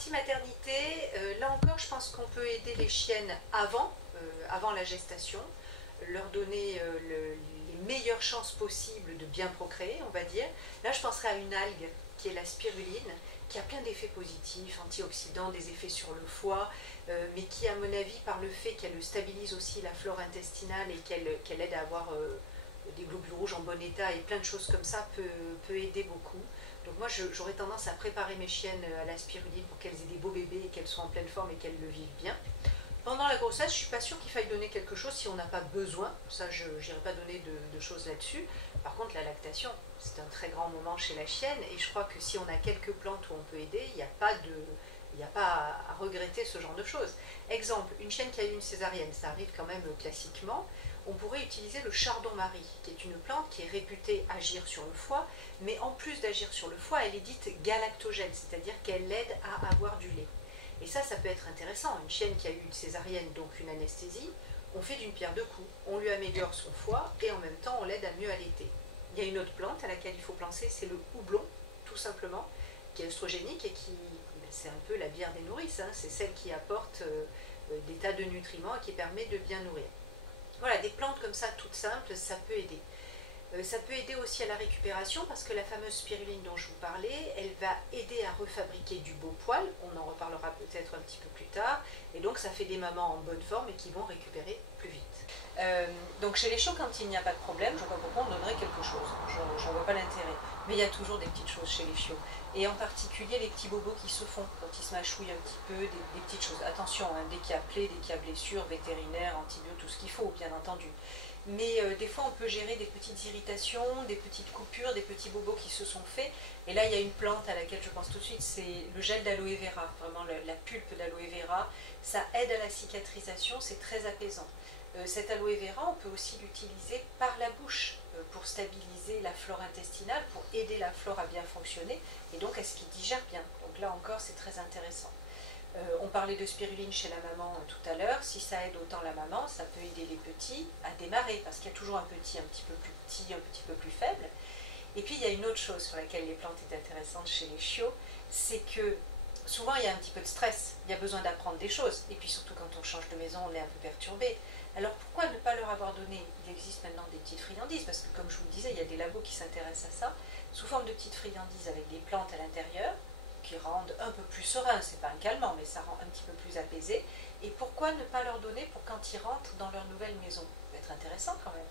partie maternité, là encore, je pense qu'on peut aider les chiennes avant la gestation, leur donner les meilleures chances possibles de bien procréer, on va dire. Là, je penserais à une algue qui est la spiruline, qui a plein d'effets positifs, antioxydants, des effets sur le foie, mais qui, à mon avis, par le fait qu'elle stabilise aussi la flore intestinale et qu'elle aide à avoir des globules rouges en bon état et plein de choses comme ça, peut aider beaucoup. Donc moi, j'aurais tendance à préparer mes chiennes à la spiruline pour qu'elles aient des beaux bébés et qu'elles soient en pleine forme et qu'elles le vivent bien. Pendant la grossesse, je ne suis pas sûre qu'il faille donner quelque chose si on n'a pas besoin. Ça, je n'irai pas donner de choses là-dessus. Par contre, la lactation, c'est un très grand moment chez la chienne. Et je crois que si on a quelques plantes où on peut aider, il n'y a pas à regretter ce genre de choses. Exemple, une chienne qui a eu une césarienne, ça arrive quand même classiquement. On pourrait utiliser le chardon-marie, qui est une plante qui est réputée agir sur le foie. Mais en plus d'agir sur le foie, elle est dite galactogène, c'est-à-dire qu'elle aide à avoir du lait. Et ça peut être intéressant. Une chienne qui a eu une césarienne, donc une anesthésie, on fait d'une pierre deux coups. On lui améliore son foie et en même temps, on l'aide à mieux allaiter. Il y a une autre plante à laquelle il faut penser, c'est le houblon, tout simplement, qui est œstrogénique et qui, c'est un peu la bière des nourrices. Hein. C'est celle qui apporte des tas de nutriments et qui permet de bien nourrir. Voilà, des plantes comme ça, toutes simples, ça peut aider. Ça peut aider aussi à la récupération parce que la fameuse spiruline dont je vous parlais, elle va aider à refabriquer du beau poil, on en reparlera peut-être un petit peu plus tard, et donc ça fait des mamans en bonne forme et qui vont récupérer plus vite. Donc chez les chiots, quand il n'y a pas de problème, je vois pas pourquoi on donnerait quelque chose, j'en vois pas l'intérêt. Mais il y a toujours des petites choses chez les chiots, et en particulier les petits bobos qui se font quand ils se mâchouillent un petit peu, des petites choses. Attention, hein, dès qu'il y a plaie, dès qu'il y a blessure, vétérinaire, antibiotiques, tout ce qu'il faut, bien entendu. Mais des fois on peut gérer des petites irritations, des petites coupures, des petits bobos qui se sont faits. Et là il y a une plante à laquelle je pense tout de suite, c'est le gel d'aloe vera, vraiment la pulpe d'aloe vera. Ça aide à la cicatrisation, c'est très apaisant. Cet aloe vera, on peut aussi l'utiliser par la bouche pour stabiliser la flore intestinale, pour aider la flore à bien fonctionner et donc à ce qu'il digère bien. Donc là encore c'est très intéressant. On parlait de spiruline chez la maman tout à l'heure. Si ça aide autant la maman, ça peut aider les petits à démarrer, parce qu'il y a toujours un petit un petit peu plus petit, un petit peu plus faible. Et puis il y a une autre chose sur laquelle les plantes sont intéressantes chez les chiots, c'est que souvent il y a un petit peu de stress, il y a besoin d'apprendre des choses, et puis surtout quand on change de maison, on est un peu perturbé. Alors pourquoi ne pas leur avoir donné, il existe maintenant des petites friandises, parce que comme je vous le disais, il y a des labos qui s'intéressent à ça, sous forme de petites friandises avec des plantes à l'intérieur, qui rendent un peu plus serein, c'est pas un calmant, mais ça rend un petit peu plus apaisé. Et pourquoi ne pas leur donner pour quand ils rentrent dans leur nouvelle maison? Ça va être intéressant quand même.